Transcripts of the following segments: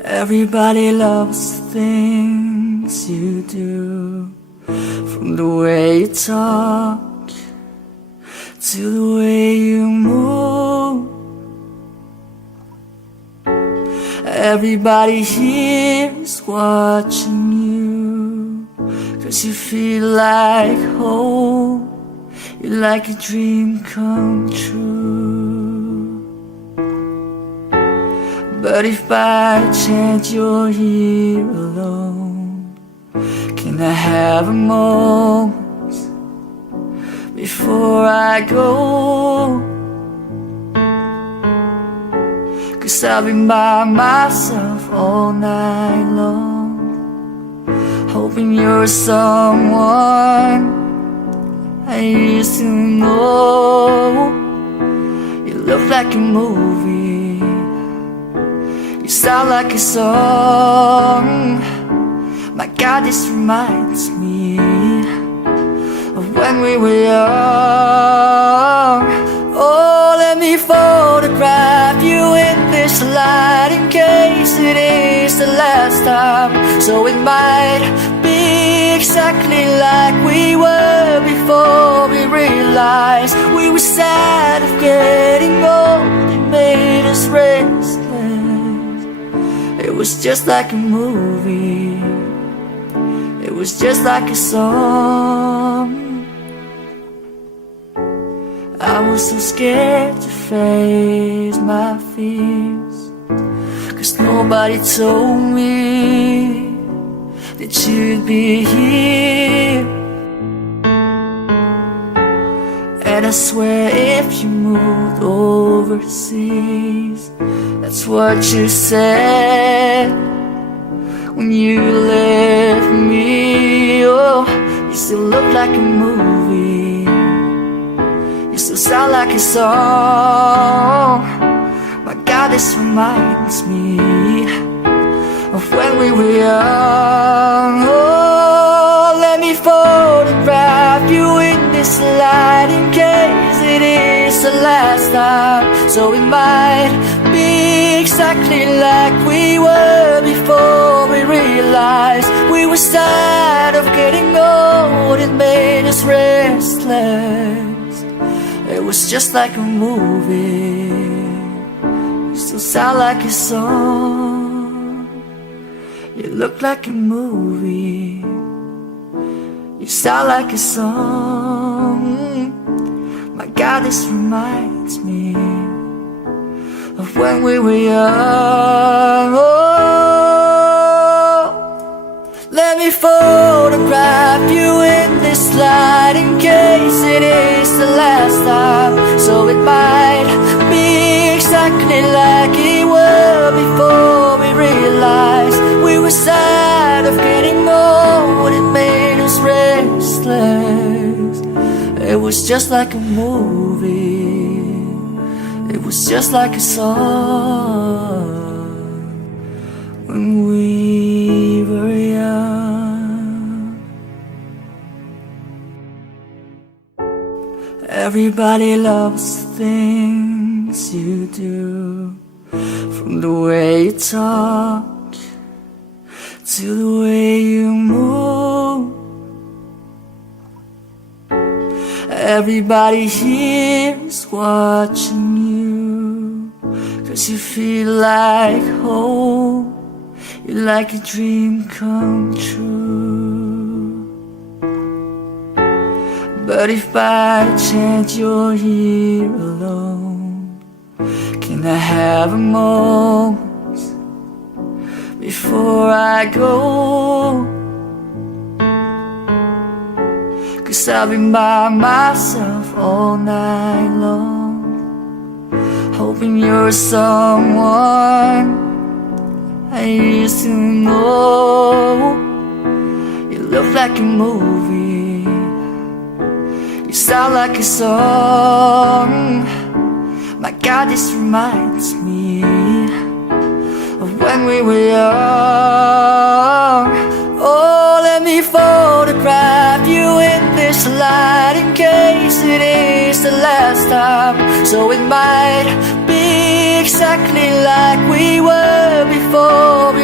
Everybody loves the things you do, from the way you talk to the way you move. Everybody here is watching you, 'cause you feel like home, you're like a dream come true. But if by chance you're here alone, can I have a moment before I go? 'Cause I've been by myself all night long, hoping you're someone I used to know. You look like a movie, you sound like a song. My God, this reminds me of when we were young. Oh, let me photograph you in this light, in case it is the last time. So it might be exactly like we were before we realized we were sad of getting old. It made us restless. It was just like a movie, it was just like a song. I was so scared to face my fears, 'cause nobody told me that you'd be here. And I swear if you moved overseas, that's what you said when you left me. Oh, you still look like a movie, you still sound like a song. My God, this reminds me of when we were young. Oh, let me photograph you in this light, in case it is the last time. So it might be exactly like we were before we realized we were sad of getting old. It made us restless. It was just like a movie, you still sound like a song. You look like a movie, you sound like a song. My God, this reminds me of when we were young. Oh, let me photograph you in this light, in case it is the last time. So it might be exactly like it were before we realized we were sad of getting old. It made us restless. It was just like a movie, it was just like a song when we were young. Everybody loves the things you do, from the way you talk to the way you move. Everybody here is watching you, 'cause you feel like home, you're like a dream come true. But if by chance you're here alone, can I have a moment before I go? 'Cause I've been by myself all night long, hoping you're someone I used to know. You look like a movie, you sound like a song. My God, this reminds me of when we were young. Oh, let me photograph you in this light, in case it is the last time. So it might be exactly like we were before we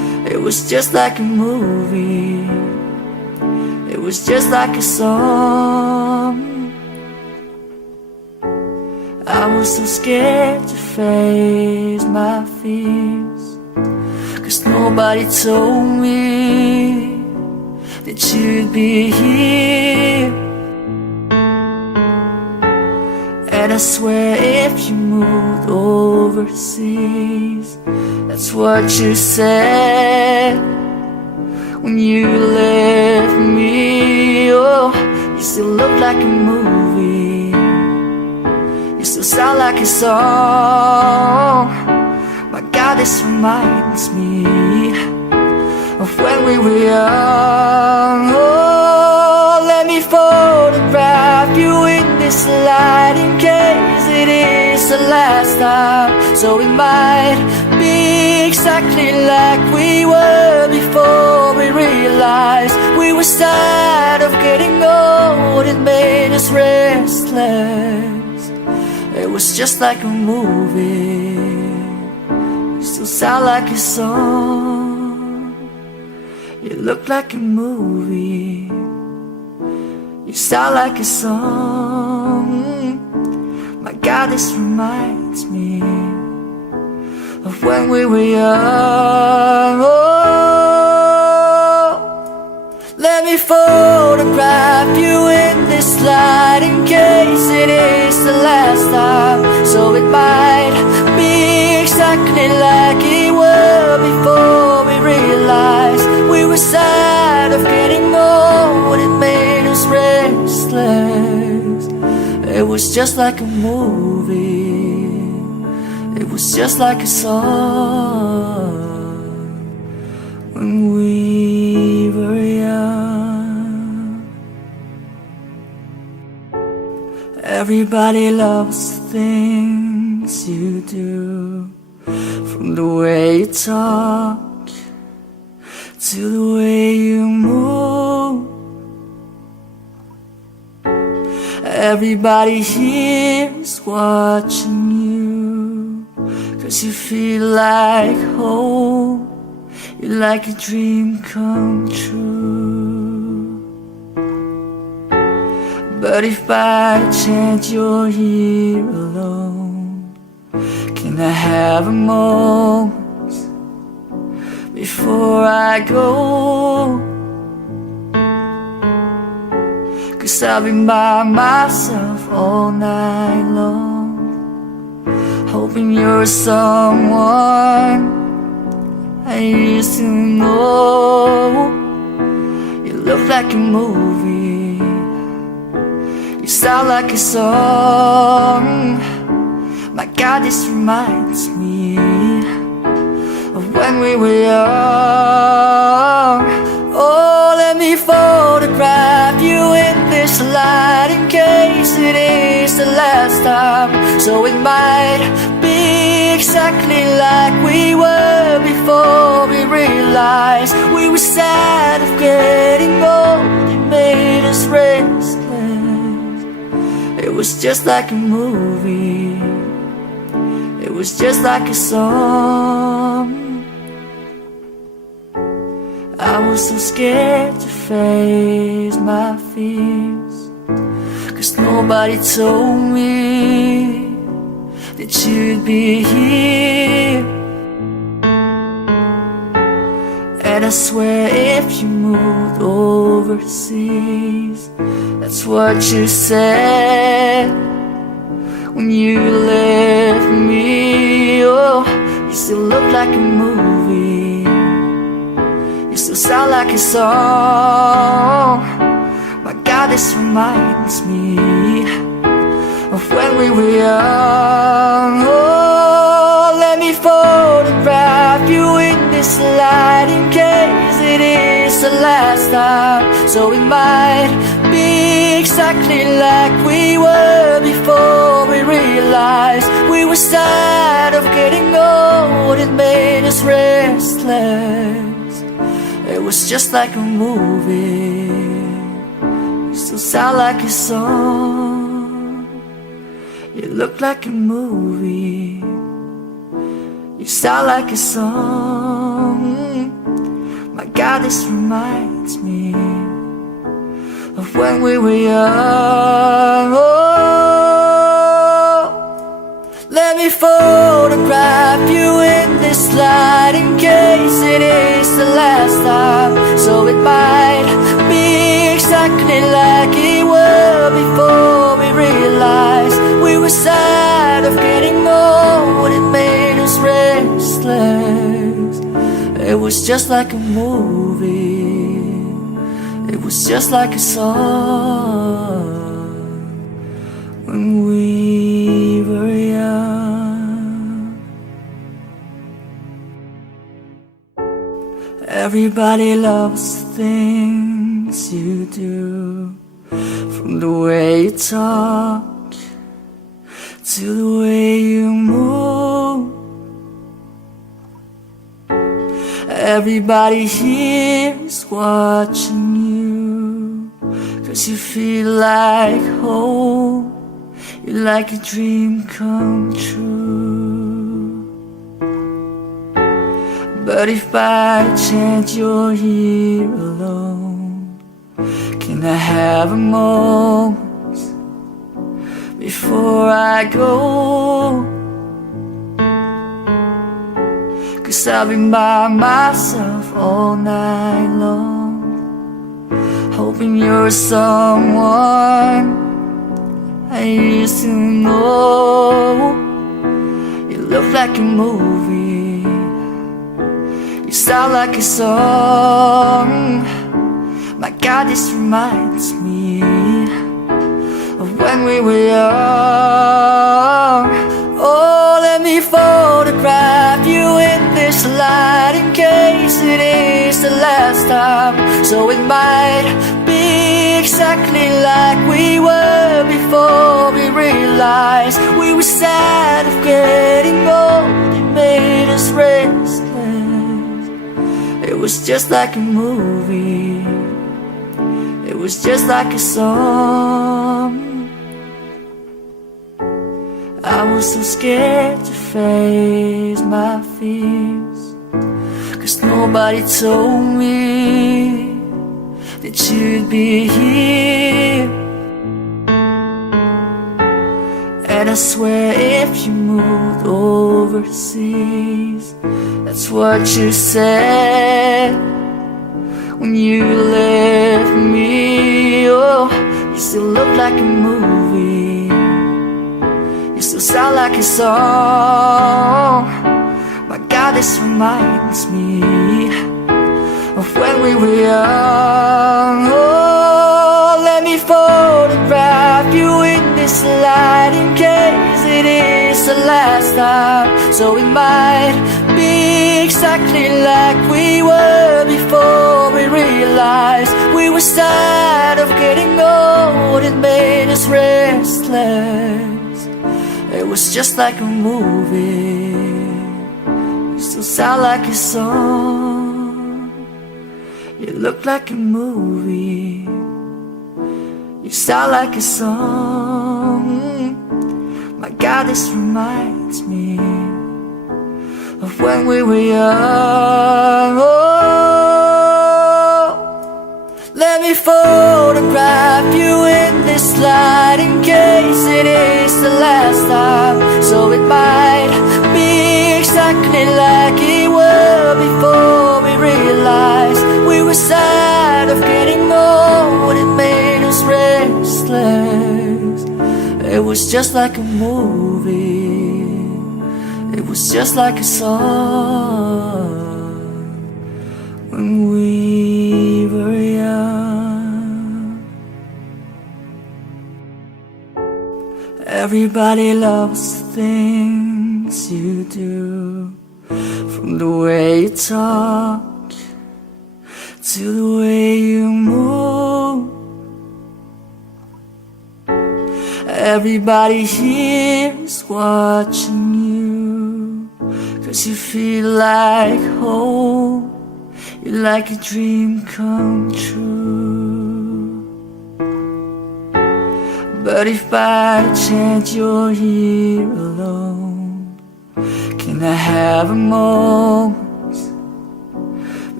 was just like a movie. It was just like a song. I was so scared to face my fears, 'cause nobody told me that you'd be here. And I swear if you moved overseas, that's what you said when you left me. Oh, you still look like a movie, you still sound like a song. My God, this reminds me of when we were young. Oh, let me photograph you in this light, in case it is the last time, so it might be exactly like we were before we realized we were tired of getting old. It made us restless. It was just like a movie, you still sound like a song. You look like a movie, you sound like a song. My God, this reminds me of when we were young. Oh, let me photograph you in this light, in case it is the last time, so it might be exactly like it were before we realized we were tired of getting old. It made us restless. It was just like a movie, it was just like a song when we were young. Everybody loves the things you do, from the way you talk to the way you move. Everybody here is watching you, 'cause you feel like home, you're like a dream come true. But if by chance you're here alone, can I have a moment before I go? 'Cause I've been by myself all night long, hoping you're someone I used to know. You look like a movie, you sound like a song. My God, this reminds me of when we were young. Oh, let me photograph you in this light, in case it is the last time, so it might be exactly like we were before we realized we were sad of getting old. It made us restless. It was just like a movie, it was just like a song. I was so scared to face my fears, 'cause nobody told me that you'd be here. And I swear if you moved overseas, that's what you said when you left me. Oh, you still look like a movie, you still sound like a song. My God, this reminds me of when we were young. Oh, let me photograph you in this light, in case it is the last time, so it might be exactly like we were before we realized we were tired of getting old. It made us restless. It was just like a movie, you still sound like a song. You look like a movie, you sound like a song. My God, this reminds me of when we were young. Oh, let me photograph you in this light in case it is the last time. So it might be exactly like it was before we realized we were sad of getting old. It made us restless. It was just like a movie. It was just like a song when we were young. Everybody loves the things you do, from the way you talk to the way you move. Everybody here is watching you, 'cause you feel like home. You're like a dream come true. But if by chance you're here alone, can I have a moment before I go? 'Cause I've been by myself all night long, hoping you're someone I used to know. You look like a movie, you sound like a song. My God, this reminds me of when we were young. Oh, let me photograph you in this light in case it is the last time. So it might be exactly like we were before we realized we were sad of getting old. It made us restless. It was just like a movie. It was just like a song. I was so scared to face my fears, 'cause nobody told me that you'd be here. And I swear if you moved overseas, that's what you said when you left me. Oh, you still look like a movie, still sound like a song. My God, this reminds me of when we were young. Oh, let me photograph you in this light in case it is the last time. So it might be exactly like we were before we realized we were sad of getting old. It made us restless. It was just like a movie. You still sound like a song. You look like a movie. You sound like a song. My God, this reminds me of when we were young. Oh, let me photograph you in this light in case it is the last time. So it might be exactly like it was before we realized we were sad of getting old. It made us restless. It was just like a movie. It was just like a song when we were young. Everybody loves the things you do, from the way you talk to the way you move. Everybody here is watching you, 'cause you feel like home. You're like a dream come true. But if by chance you're here alone, can I have a moment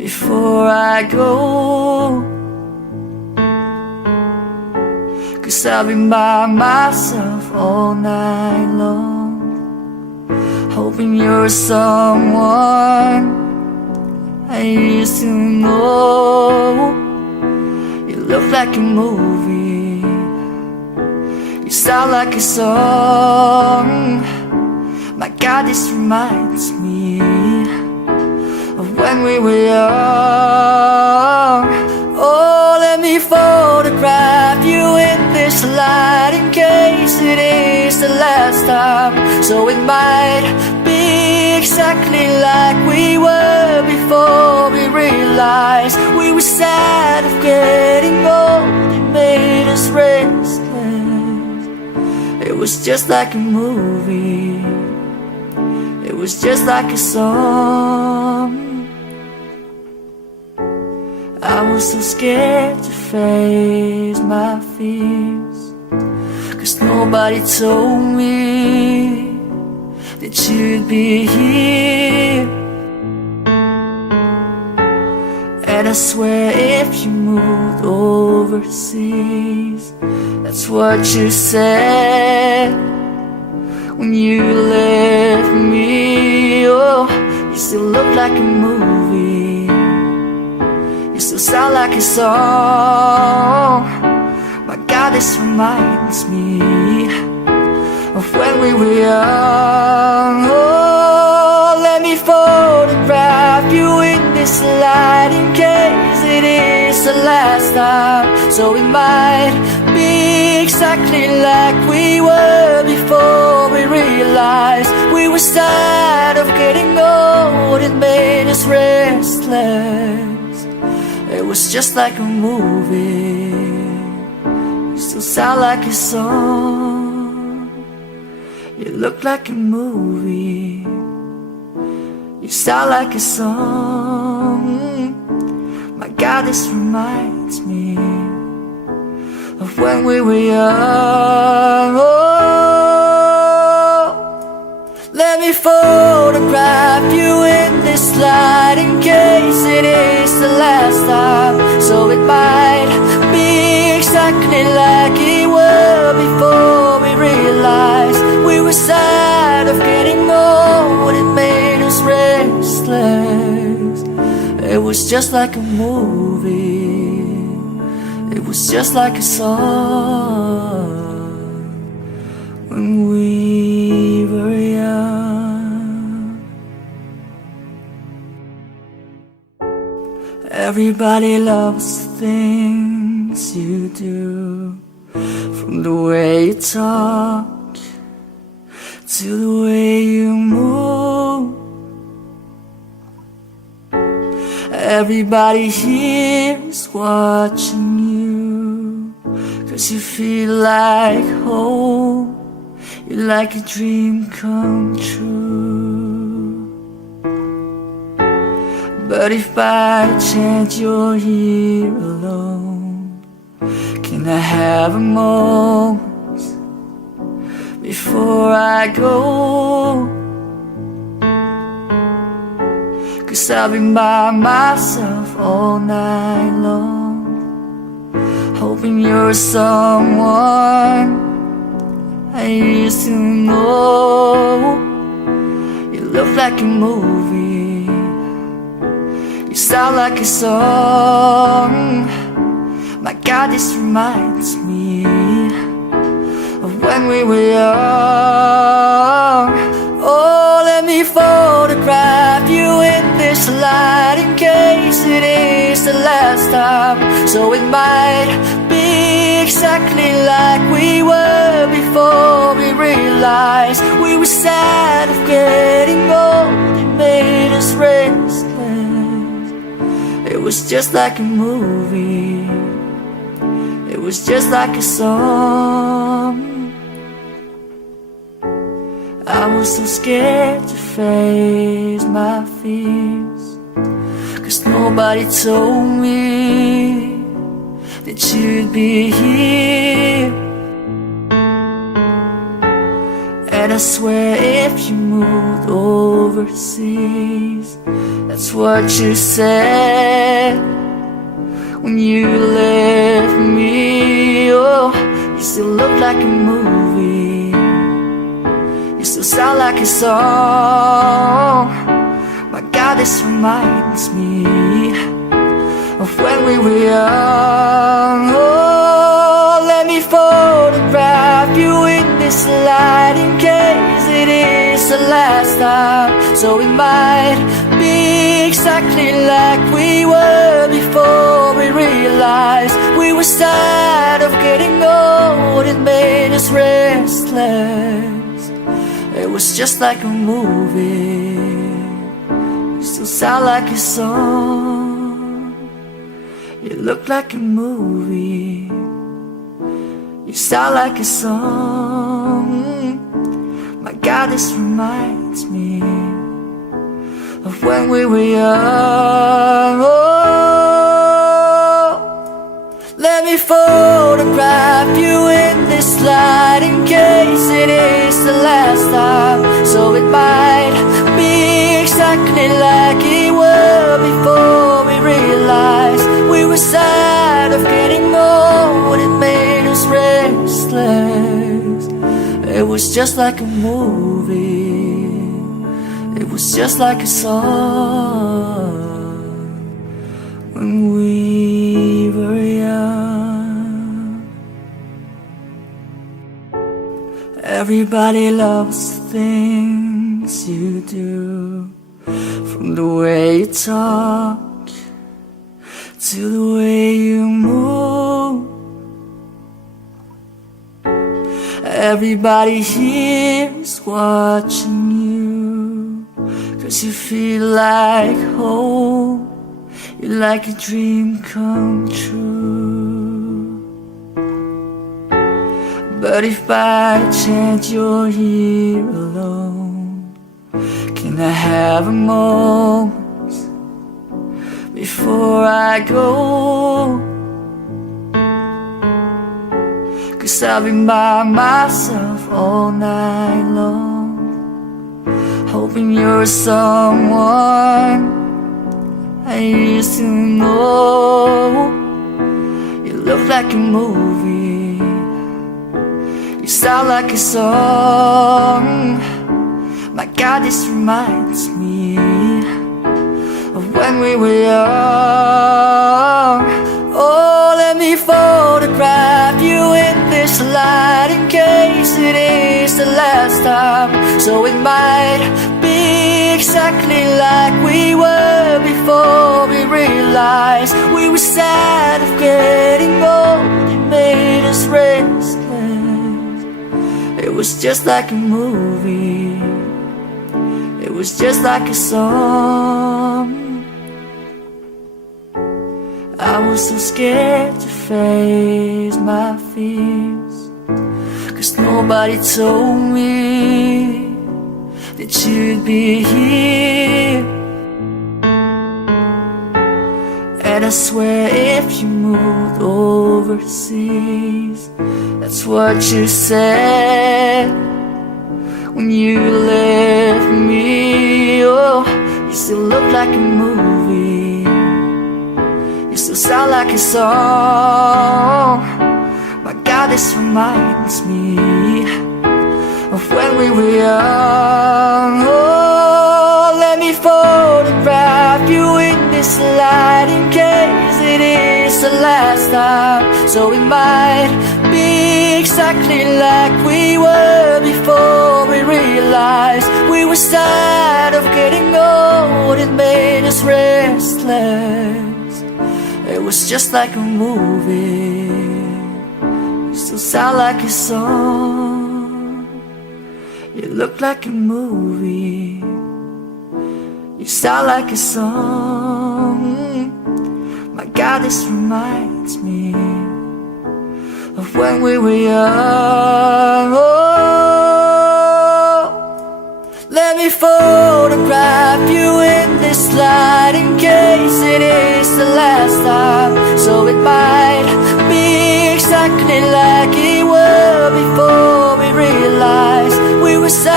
before I go. 'Cause I've been by myself all night long, hoping you're someone I used to know. You look like a movie, you sound like a song. My God, this reminds me of when we were young. Oh, let me photograph you in this light, in case it is the last time. So it might be exactly like we were before we realized we were sad of getting old. It made us restless. It was just like a movie, it was just like a song. I was so scared to face my fears, 'cause nobody told me that you'd be here. And I swear if you moved overseas, that's what you said when you left me. Oh, you still look like a movie, you still sound like a song. My God, this reminds me of when we were young. Oh, let me photograph you in this light, in case it is the last time. So it might be exactly like we were before we realized we were sad of getting old. It made us restless. It was just like a movie, you still sound like a song. You look like a movie, you sound like a song. My God, this reminds me of when we were young. Oh, let me photograph you in this light, in case it is the last time. So it might be exactly like it were before we realized we were sad of getting old. It made us restless. It was just like a movie, it was just like a song when we were young. Everybody loves the things you do, from the way you talk to the way you move. Everybody here is watching you, 'cause you feel like home, you're like a dream come true. But if by chance you're here alone, can I have a moment before I go? 'Cause I've been by myself all night long, hoping you're someone I used to know. You look like a movie, you sound like a song. My God, this reminds me of when we were young. Oh, let me photograph you in this light, in case it is the last time. So it might be exactly like we were before we realized we were sad of getting old. It made us restless. It was just like a movie, it was just like a song. I was so scared to face my fears, 'cause nobody told me that you'd be here. And I swear if you moved overseas, that's what you said when you left me. Oh, you still look like a movie, you still sound like a song. My God, this reminds me of when we were young. Oh, let me photograph you in this light in case it is the last time, so it might be exactly like we were before we realized we were tired of getting old. It made us restless. It was just like a movie, you still sound like a song. You look like a movie, you sound like a song. My God, this reminds me of when we were young. Oh, let me photograph you in this light in case it is the last time, so it might be exactly like it were before we realized we were tired of getting old. It made us restless. It was just like a movie, it was just like a song when we were young. Everybody loves the things you do, from the way you talk to the way you move. Everybody here is watching you, 'cause you feel like home, you're like a dream come true. But if by chance you're here alone, can I have a moment before I go? 'Cause I've been by myself all night long, hoping you're someone I used to know. You look like a movie, you sound like a song. My God, this reminds me of when we were young. Oh, let me photograph you in this light in case it is the last time, so it might be exactly like we were before we realized we were sad of getting old. It made us restless. It was just like a movie, it was just like a song. I was so scared to face my fears, 'cause nobody told me that you'd be here. And I swear if you moved overseas, that's what you said when you left me. Oh, you still look like a movie, you still sound like a song. My God, this reminds me of when we were young. Oh, let me photograph you in this light in case it is the last time, so it might be exactly like we were before we realized we were tired of getting old. It made us restless. It was just like a movie, you still sound like a song. You look like a movie, you sound like a song. My God, this reminds me of when we were young. Oh, let me photograph you in this light in case it is the last time, so it might be exactly like it were before we realized we were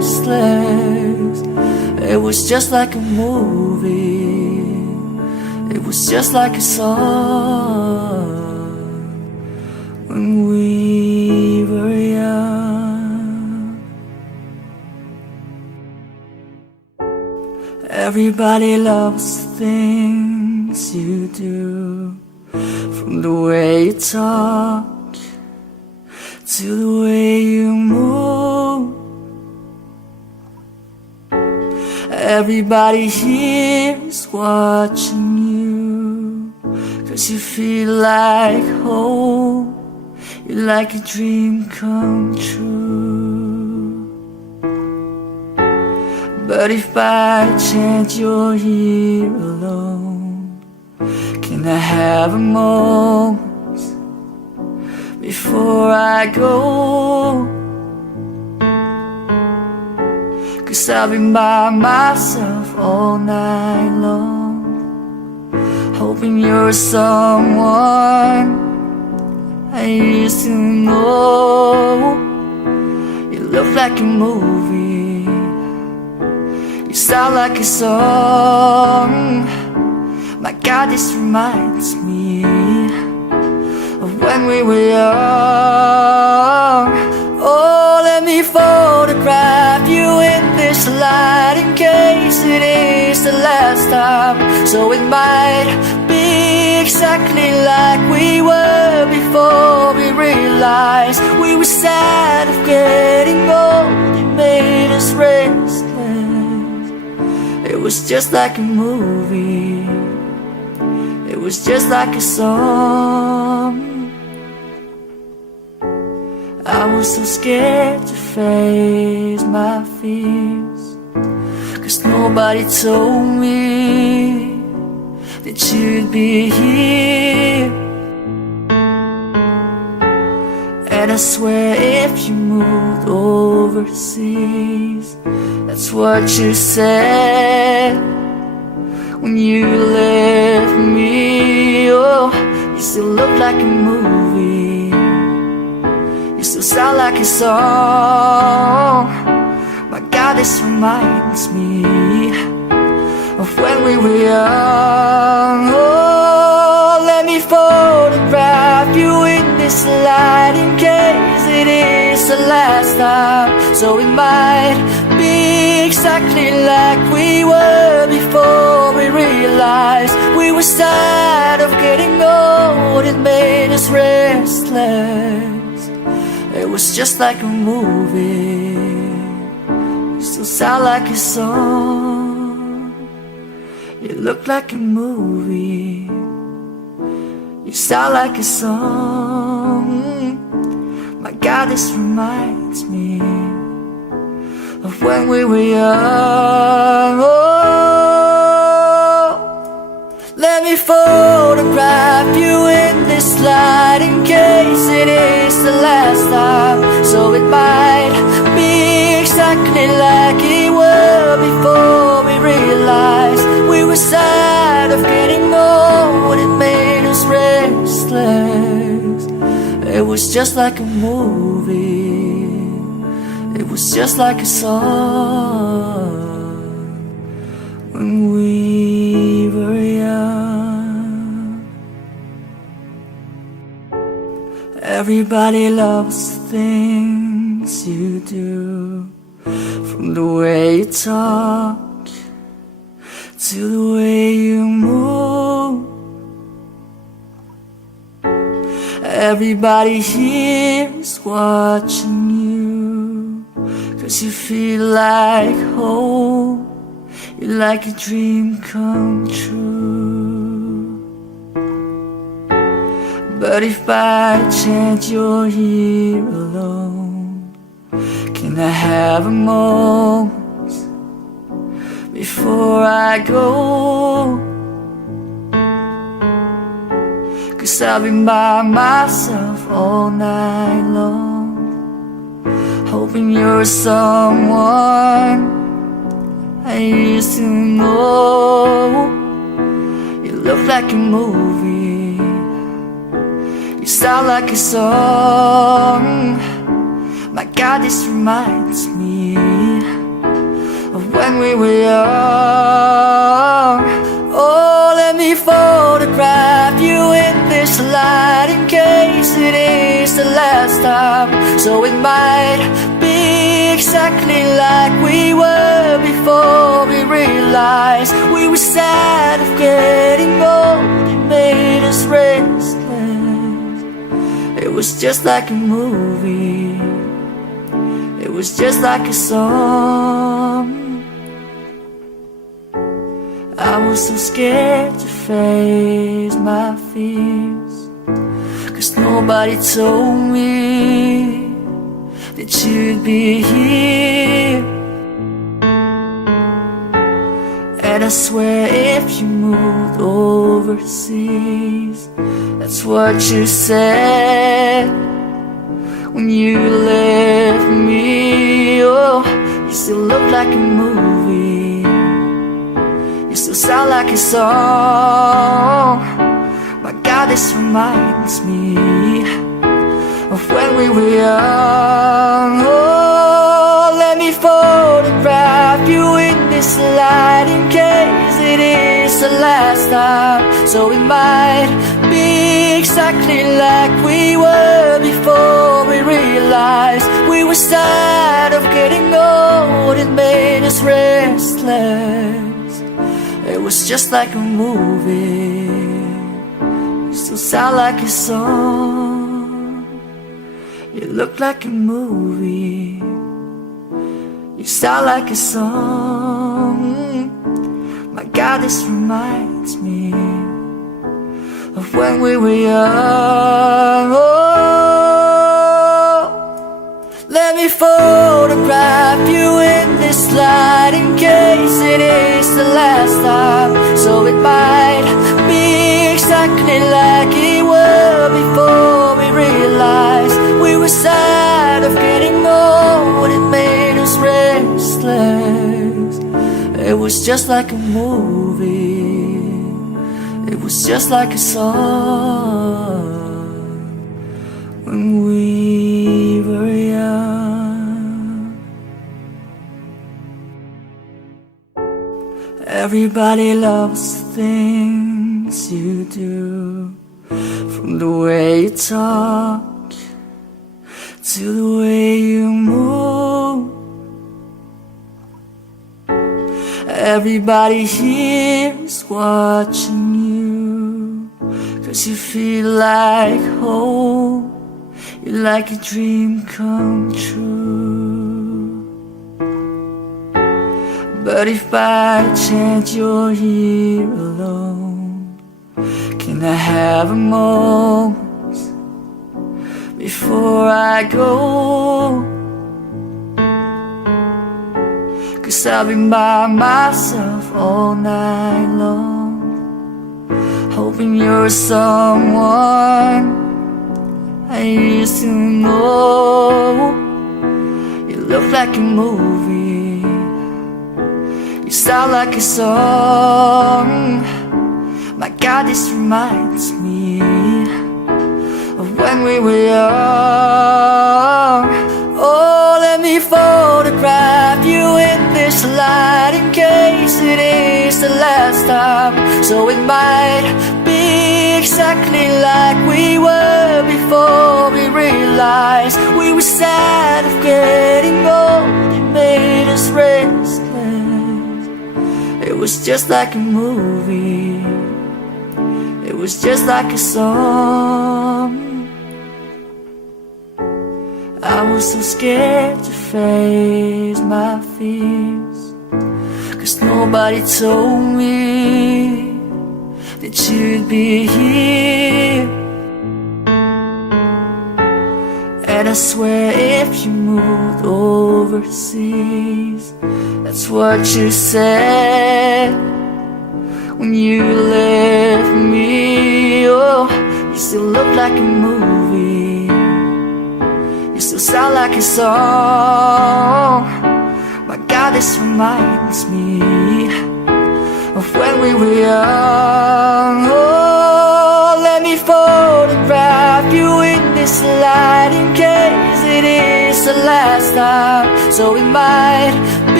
just like a movie. It was just like a song when we were young. Everybody loves the things you do, from the way you talk to the way you move. Everybody here is watching you, 'cause you feel like home. You're like a dream come true. But if by chance you're here alone, can I have a moment before I go? 'Cause I've been by myself all night long, hoping you're someone I used to know. You look like a movie, you sound like a song. My God, this reminds me of when we were young. Oh, let me photograph you in this light, in case it is the last time. So it might be exactly like we were before we realized we were sad of getting old. It made us restless. It was just like a movie. It was just like a song. I was so scared to face my fears, 'cause nobody told me that you'd be here. And I swear if you moved overseas, that's what you said when you left me. Oh, you still look like a movie, you still sound like a song. My God, this reminds me of when we were young. Oh, let me photograph you in this light, in case it is the last time. So it might be exactly like we were before we realized we were sad of getting old. It made us restless. It was just like a movie, you still sound like a song. You look like a movie, you sound like a song. My God, this reminds me of when we were young. Oh, let me photograph you in this light, in case it is the last time. So it might be exactly like it were before we realized we were sad of getting old. It made us restless. It was just like a movie, it was just like a song when we were young. Everybody loves the things you do, from the way you talk to the way you move. Everybody here is watching you, 'cause you feel like home. You're like a dream come true. But if by chance you're here alone, can I have a moment before I go? 'Cause I've been by myself all night long, hoping you're someone I used to know. You look like a movie, you sound like a song. My God, this reminds me of when we were young. Oh, let me photograph you in this light in case it is the last time. So it might be exactly like we were before we realized we were sad of getting old. It made us restless. It was just like a movie. It was just like a song. I was so scared to face my fears, 'cause nobody told me that you'd be here. And I swear if you moved overseas, that's what you said when you left me. Oh, you still look like a movie. You still sound like a song. My God, this reminds me of when we were young. Oh, let me photograph you in this light in case it is the last time. So it might be exactly like we were before we realized we were sad of getting old. It made us restless. It was just like a movie. You still sound like a song. You look like a movie. You sound like a song. My God, this reminds me of when we were young. Oh, let me photograph you in this light in case it is the last time. So it might be exactly like it were before we realized we were sad of getting old. It made us restless. It was just like a movie. It was just like a song when we were young. Everybody loves the things you do, from the way you talk to the way you move. Everybody here is watching you, 'cause you feel like home. You're like a dream come true. But if by chance you're here alone, can I have a moment before I go? 'Cause I've been by myself all night long, hoping you're someone I used to know. You look like a movie. You sound like a song. My God, this reminds me of when we were young. Oh, let me photograph you in this light in case it is the last time. So it might be exactly like we were before we realized we were sad of getting old. It made us restless. It was just like a movie. It was just like a song. I was so scared to face my fears, 'cause nobody told me that you'd be here. And I swear if you moved overseas, that's what you said when you left me. Oh, you still look like a movie. You still sound like a song. My God, this reminds me of when we were young. Oh, let me photograph you in this light in case it is the last time. So it might be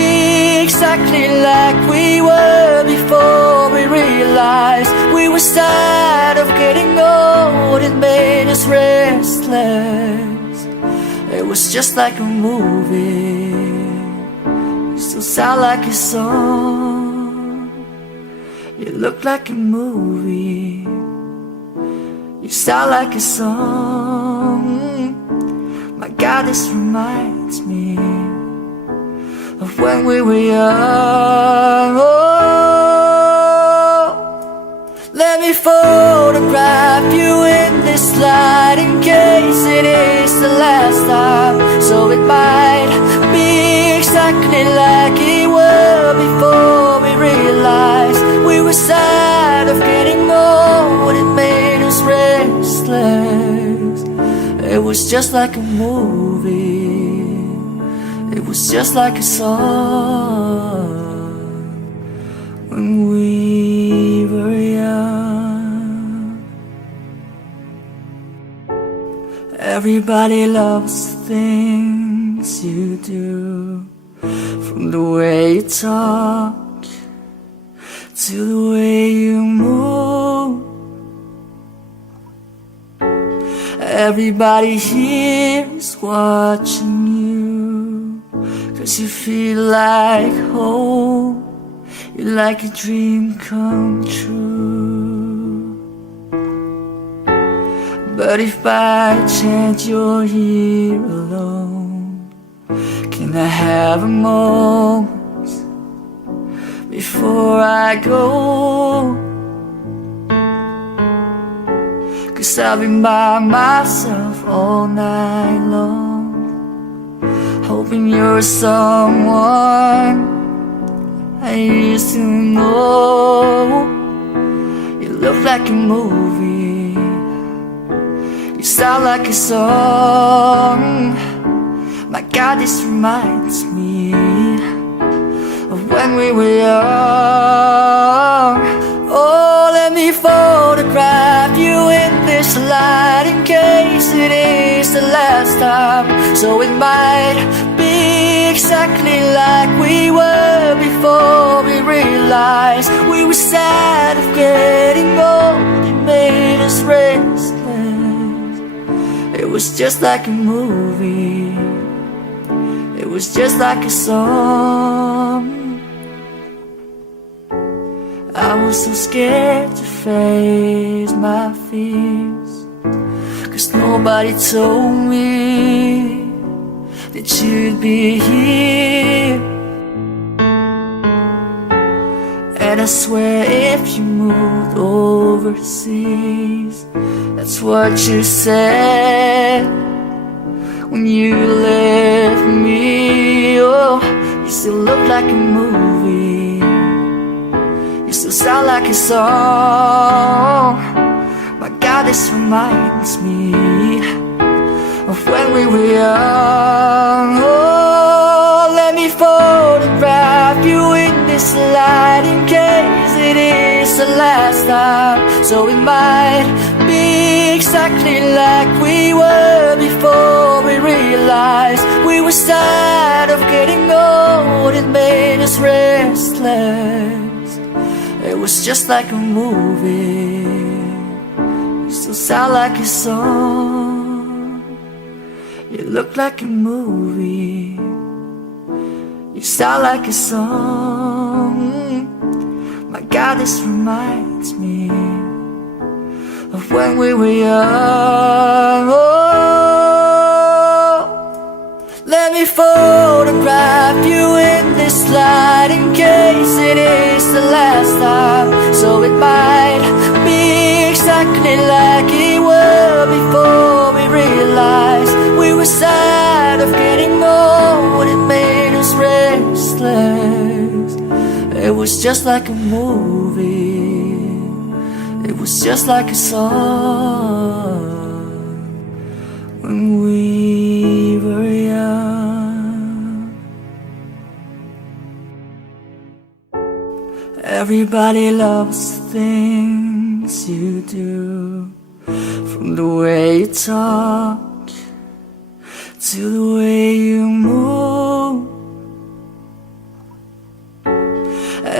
be exactly like we were before we realized we were tired of getting old. It made us restless. It was just like a movie. You still sound like a song. You look like a movie. You sound like a song. My God, this reminds me of when we were young. Oh, let me photograph you in this light in case it is the last time. So it might be exactly like it were before we realized we were tired of getting old. It made us restless. It was just like a movie. It was just like a song when we were young. Everybody loves the things you do, from the way you talk to the way you move. Everybody here is watching you, 'cause you feel like home. You're like a dream come true. But if by chance you're here alone, can I have a moment before I go? 'Cause I've been by myself all night long, hoping you're someone I used to know. You look like a movie. You sound like a song. My God, this reminds me of when we were young. Oh, let me photograph you in this light in case it is the last time. So it might be exactly like we were before we realized we were sad of getting old. It made us restless. It was just like a movie. It was just like a song. I was so scared to face my fears, 'cause nobody told me that you'd be here. And I swear if you moved overseas, that's what you said when you left me. Oh, you still look like a movie. You still sound like a song. My God, this reminds me of when we were young. Oh, let me photograph you in this light in case it is the last time. So it might be exactly like we were before we realized we were tired of getting old. It made us restless. It was just like a movie. You still sound like a song. You look like a movie. You sound like a song. My God, this reminds me of when we were young. Oh, let me photograph you in this light in case it is the last time. So it might be exactly like it were before we realized we were tired of getting old. It made us restless. It was just like a movie. It was just like a song when we were young. Everybody loves the things you do, from the way you talk to the way you move.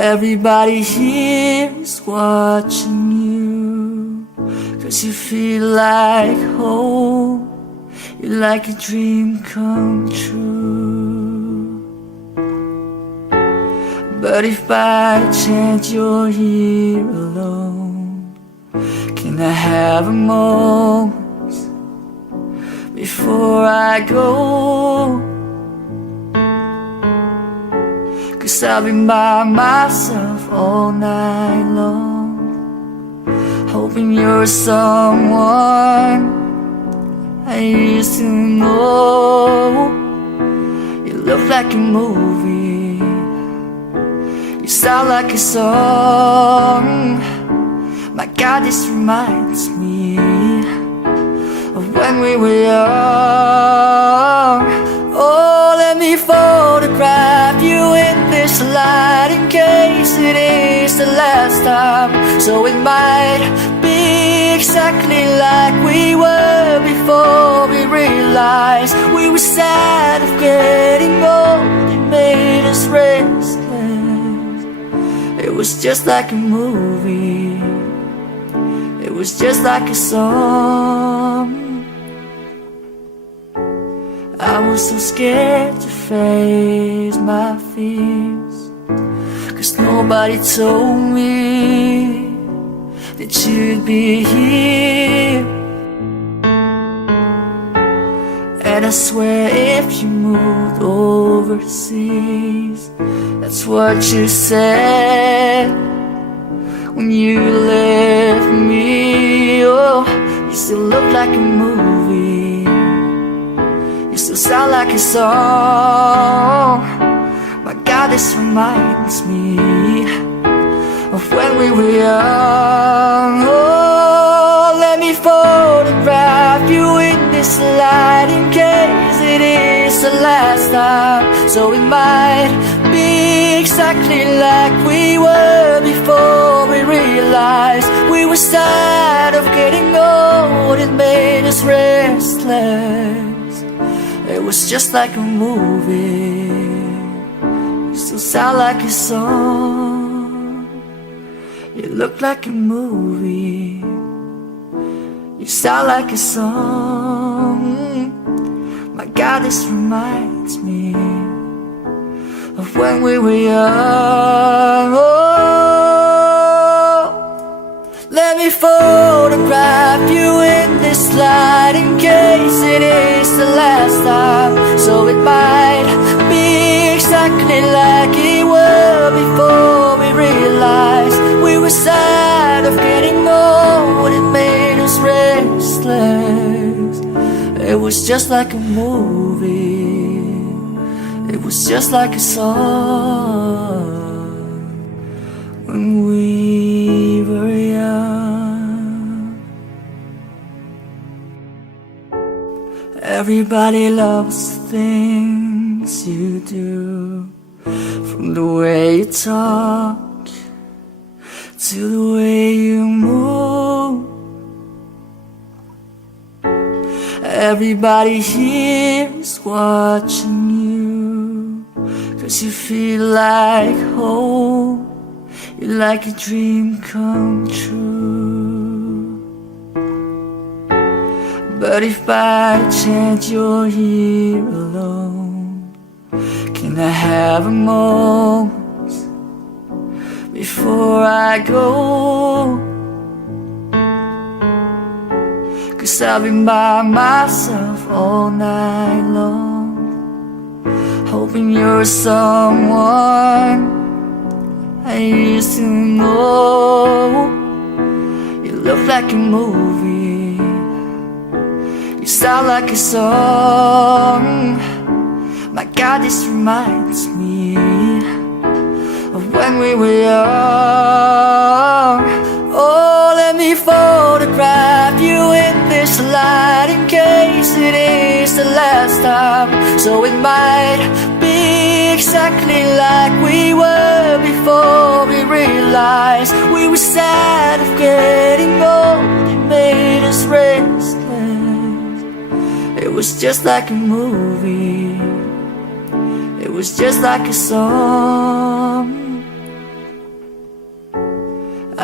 Everybody here is watching you, 'cause you feel like home. You're like a dream come true. But if by chance you're here alone, can I have a moment before I go? 'Cause I've been by myself all night long, hoping you're someone I used to know. You look like a movie, you sound like a song. My God, this reminds me of when we were young. Oh, let me photograph you in this light, in case it is the last time. So it might be exactly like we were before we realized we were sad of getting old. It made us restless. It was just like a movie, it was just like a song. I was so scared to face my fears, 'cause nobody told me that you'd be here. And I swear if you moved overseas, that's what you said when you left me. Oh, you still look like a movie, you still sound like a song. My God, this reminds me of when we were young. Oh, let me photograph you in this light, in case it is the last time. So it might be exactly like we were before we realized we were sad of getting old. It made us restless. It was just like a movie, you still sound like a song. You look like a movie, you sound like a song. My God, this reminds me of when we were young. Oh, let me photograph you in this light, in case it is the last time. So it might be exactly like it were before we realized we were sad of getting old. It made us restless. It was just like a movie, it was just like a song when we were young. Everybody loves the things you do, from the way you talk to the way you move. Everybody here is watching you, 'cause you feel like home. You're like a dream come true. But if by chance you're here alone, can I have a moment before I go? 'Cause I've been by myself all night long, hoping you're someone I used to know. You look like a movie, you sound like a song. My God, this reminds me of when we were young. Oh, let me photograph you in this light, in case it is the last time. So it might be exactly like we were before we realized we were sad of getting old. It made us restless. It was just like a movie, it was just like a song.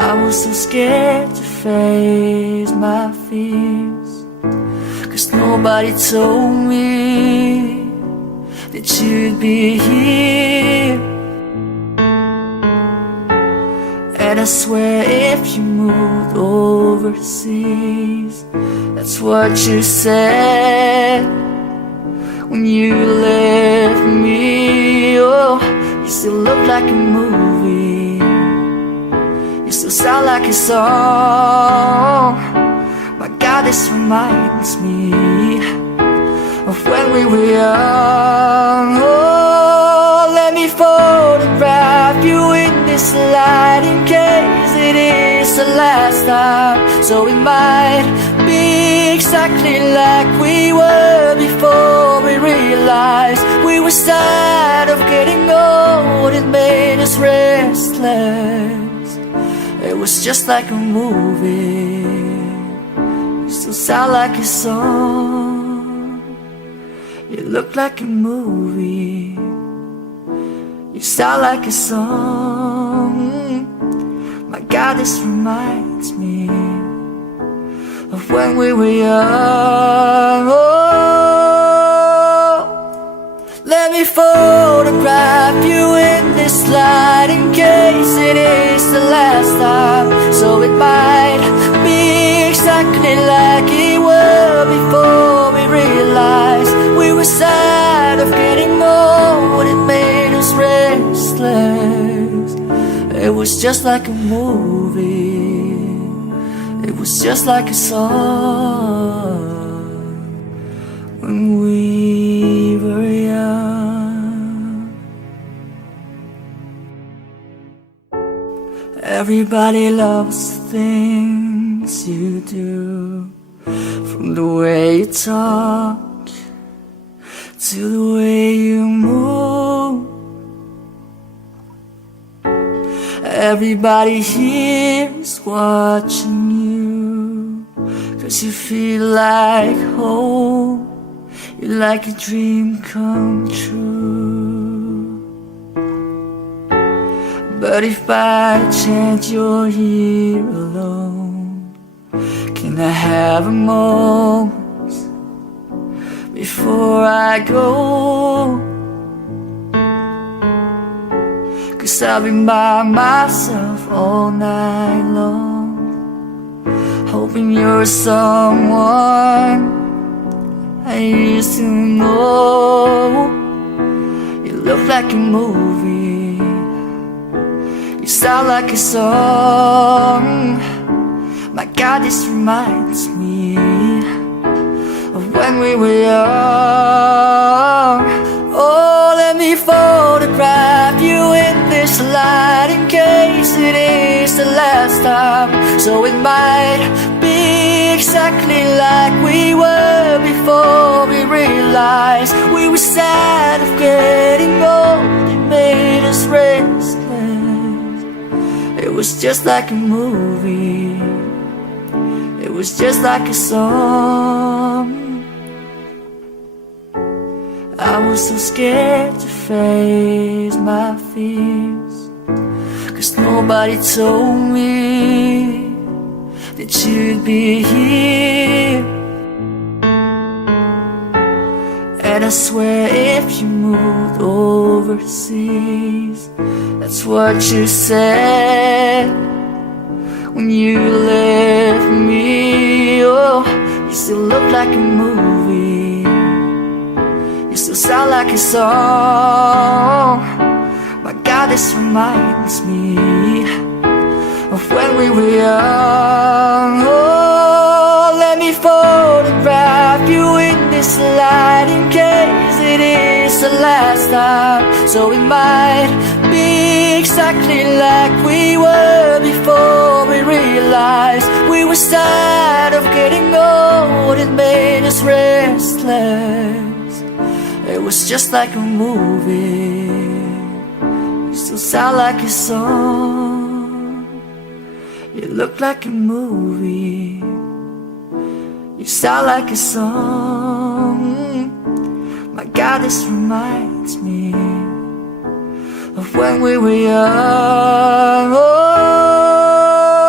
I was so scared to face my fears, 'cause nobody told me that you'd be here. And I swear if you moved overseas, that's what you said when you left me. Oh, you still look like a movie, you still sound like a song. My God, this reminds me of when we were young. Oh, let me photograph you in this light, in case it is the last time, so it might be exactly like we were before we realized we were tired of getting old. It made us restless. It was just like a movie, you still sound like a song. You look like a movie, you sound like a song. My God, this reminds me of when we were young. Oh, let me photograph you in this light, in case it is the last time, so it might be exactly like it were before we realized we were tired of getting old. It made us restless. It was just like a movie, it was just like a song when we were young. Everybody loves the things you do, from the way you talk to the way you move. Everybody here is watching you, 'cause you feel like home, you're like a dream come true. But if by chance you're here alone, can I have a moment before I go? 'Cause I've been by myself all night long, hoping you're someone I used to know. You look like a movie, you sound like a song. My God, this reminds me of when we were young. Oh, let me photograph you in this light, in case it is the last time, so it might be exactly like we were before we realized we were sad of getting old. It made us restless. It was just like a movie, it was just like a song. I was so scared to face my fears, 'cause nobody told me that you'd be here. And I swear if you moved overseas, that's what you said when you left me. Oh, you still look like a movie, you still sound like a song. My God, this reminds me of when we were young. Oh, let me photograph you in this light, in case it is the last time, so it might be exactly like we were before we realized we were tired of getting old. It made us restless. It was just like a movie, you still sound like a song. You look like a movie, you sound like a song. My God, this reminds me of when we were young. Oh,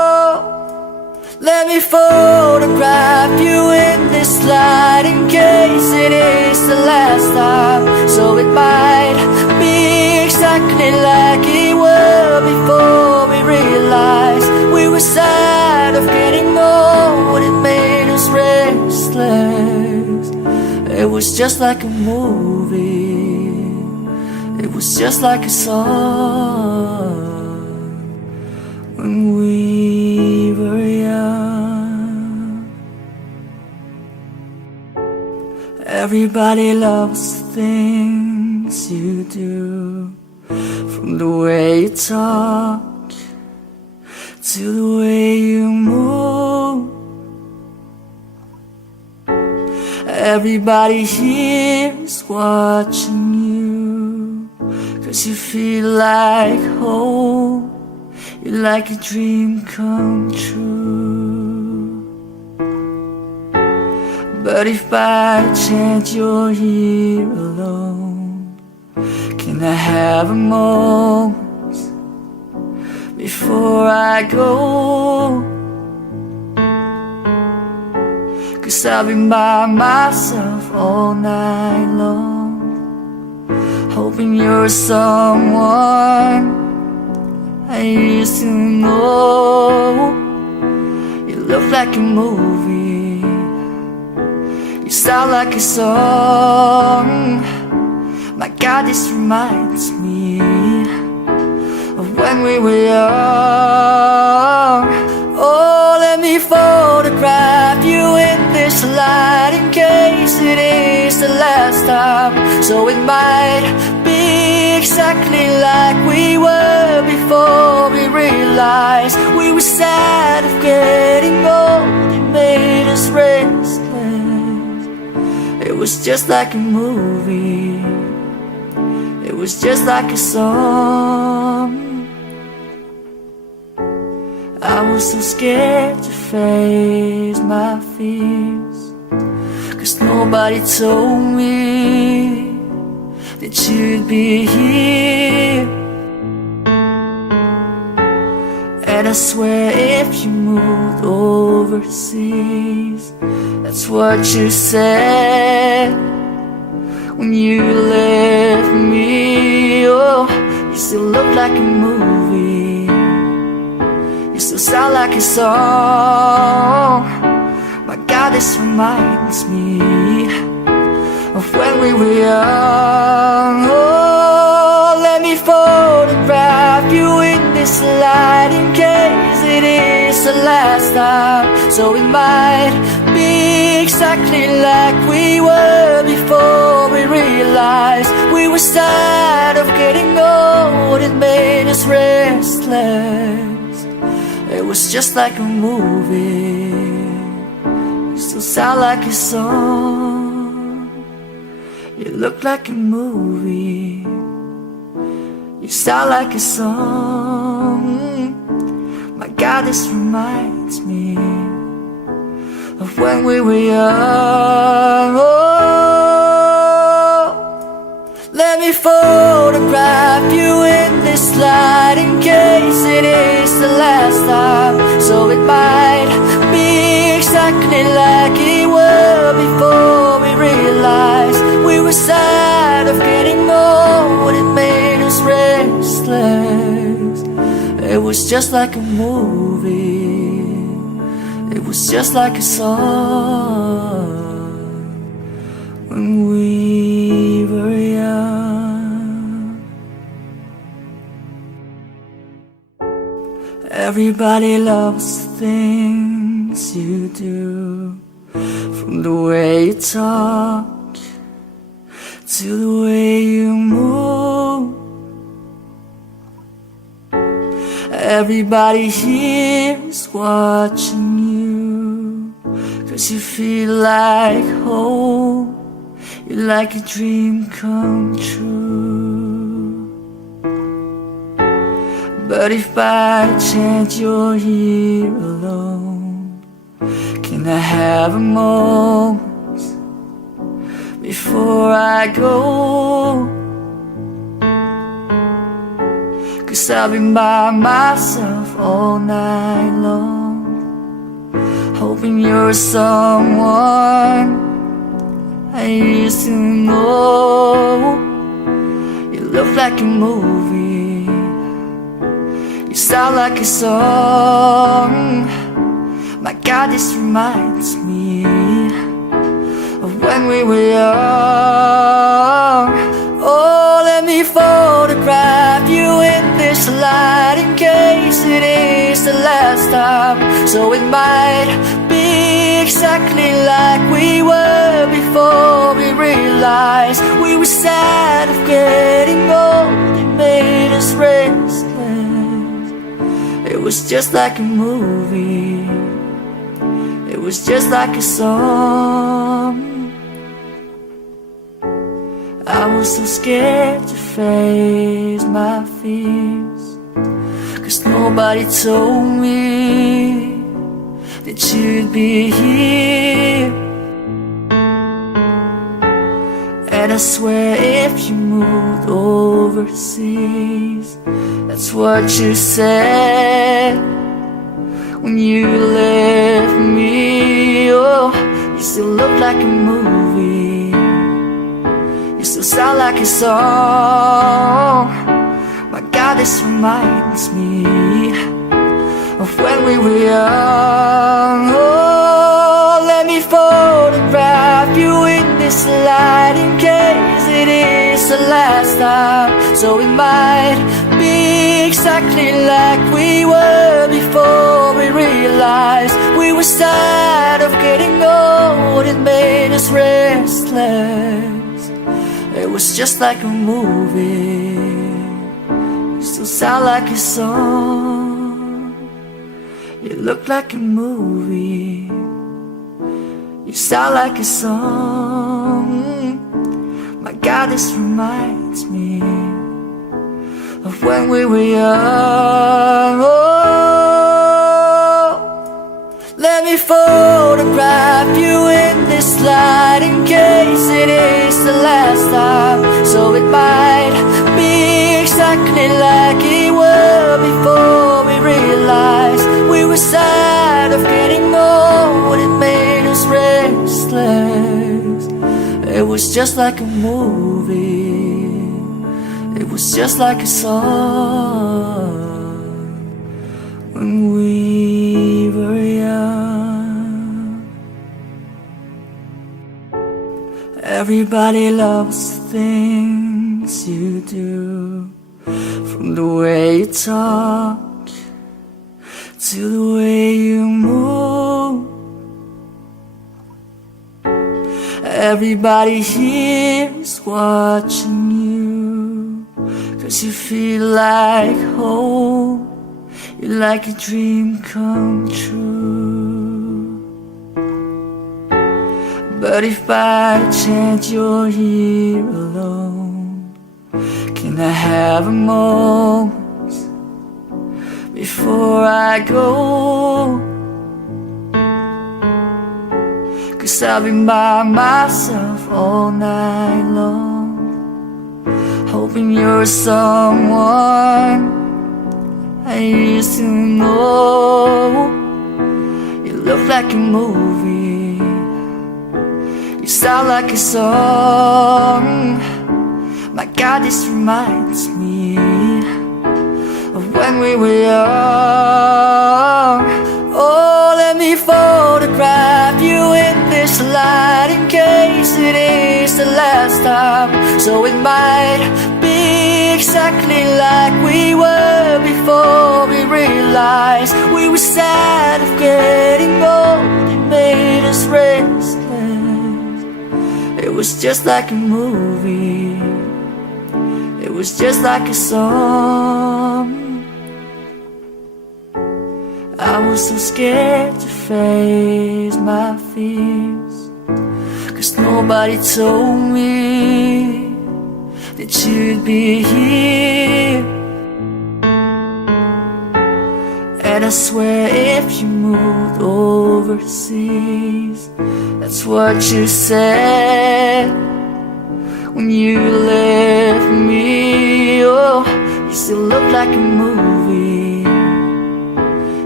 photograph you in this light in case it is the last time. So it might be exactly like it was before we realized we were sad of getting old. It made us restless. It was just like a movie. It was just like a song when we were young. Everybody loves the things you do, from the way you talk to the way you move. Everybody here is watching you, 'cause you feel like home. You're like a dream come true. But if by chance you're here alone, can I have a moment before I go? 'Cause I've been by myself all night long, hoping you're someone I used to know. You look like a movie, you sound like a song. My God, this reminds me of when we were young. Oh, let me photograph you in this light in case it is the last time. So it might be exactly like we were before we realized we were sad of getting old. It made us restless. It was just like a movie. It was just like a song. I was so scared to face my fears, 'cause nobody told me that you'd be here. And I swear if you moved overseas, that's what you said when you left me. Oh, you still look like a movie, you still sound like a song. My God, this reminds me of when we were young. Oh, let me photograph you in this light in case it is the last time. So it might be exactly like we were before we realized we were sad of getting old. It made us restless. It was just like a movie, you still sound like a song. You look like a movie, you sound like a song. My God, this reminds me of when we were young. Oh, let me photograph you in this light in case it is the last time. So it might be exactly like it was before we realized we were sad of getting old. It made us restless. It was just like a movie, it was just like a song when we were young. Everybody loves the things you do, from the way you talk to the way you move. Everybody here is watching you, 'cause you feel like home. You're like a dream come true. But if by chance you're here alone, can I have a moment before I go? 'Cause I've been by myself all night long, hoping you're someone I used to know. You look like a movie, you sound like a song. My God, this reminds me of when we were young. Oh, let me photograph you in this light in case it is the last time. So it might be exactly like we were before we realized we were sad of getting old. It made us restless. It was just like a movie, it was just like a song. I was so scared to face my fears, 'cause nobody told me that you'd be here. And I swear if you moved overseas, that's what you said when you left me. Oh, you still look like a movie, you still sound like a song. My God, this reminds me of when we were young. Oh, let me photograph you in this light in case it is the last time. So it might be exactly like we were before we realized we were sad of getting old. It made us restless. It was just like a movie, you still sound like a song. You look like a movie, you sound like a song. My God, this reminds me of when we were young. Oh, let me photograph you in this light in case it is the last time. So it might be exactly like it were before we realized we were sad of getting old. It made us restless. It was just like a movie, it was just like a song when we were young. Everybody loves the things you do, from the way you talk to the way you move. Everybody here is watching you, 'cause you feel like home, you're like a dream come true. But if by chance you're here alone, can I have a moment before I go? 'Cause I've been by myself all night long, hoping you're someone I used to know. You look like a movie, you sound like a song. My God, this reminds me of when we were young. Oh, let me photograph you in this light in case it is the last time. So it might be exactly like we were before we realized we were sad of getting old. It made us restless. It was just like a movie, it was just like a song. I was so scared to face my fears, 'cause nobody told me that you'd be here. And I swear if you moved overseas, that's what you said when you left me. Oh, you still look like a movie,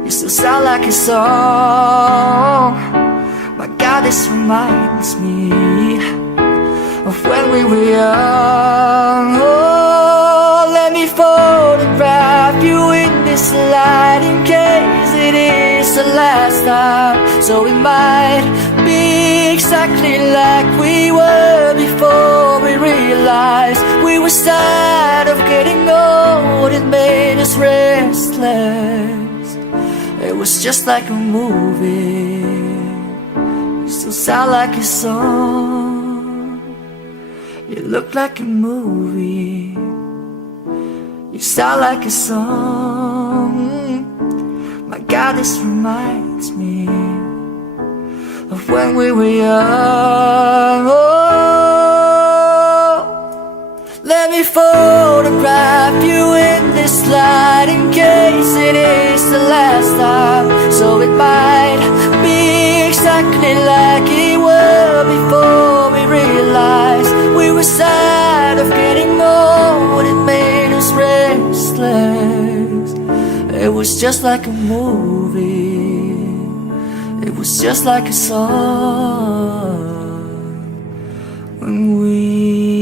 You still sound like a song. My God, this reminds me of when we were young. Oh, let me photograph you in this light, in case it is the last time. So it might be exactly like we were before we realized we were tired of getting old. It made us restless. It was just like a movie. You still sound like a song. You look like a movie. You sound like a song. My God, this reminds me of when we were young. Oh, let me photograph you in this light, in case it is the last time. So it might be exactly like it were before we realized we were tired of getting old. It made us restless. It was just like a movie. It was just like a song when we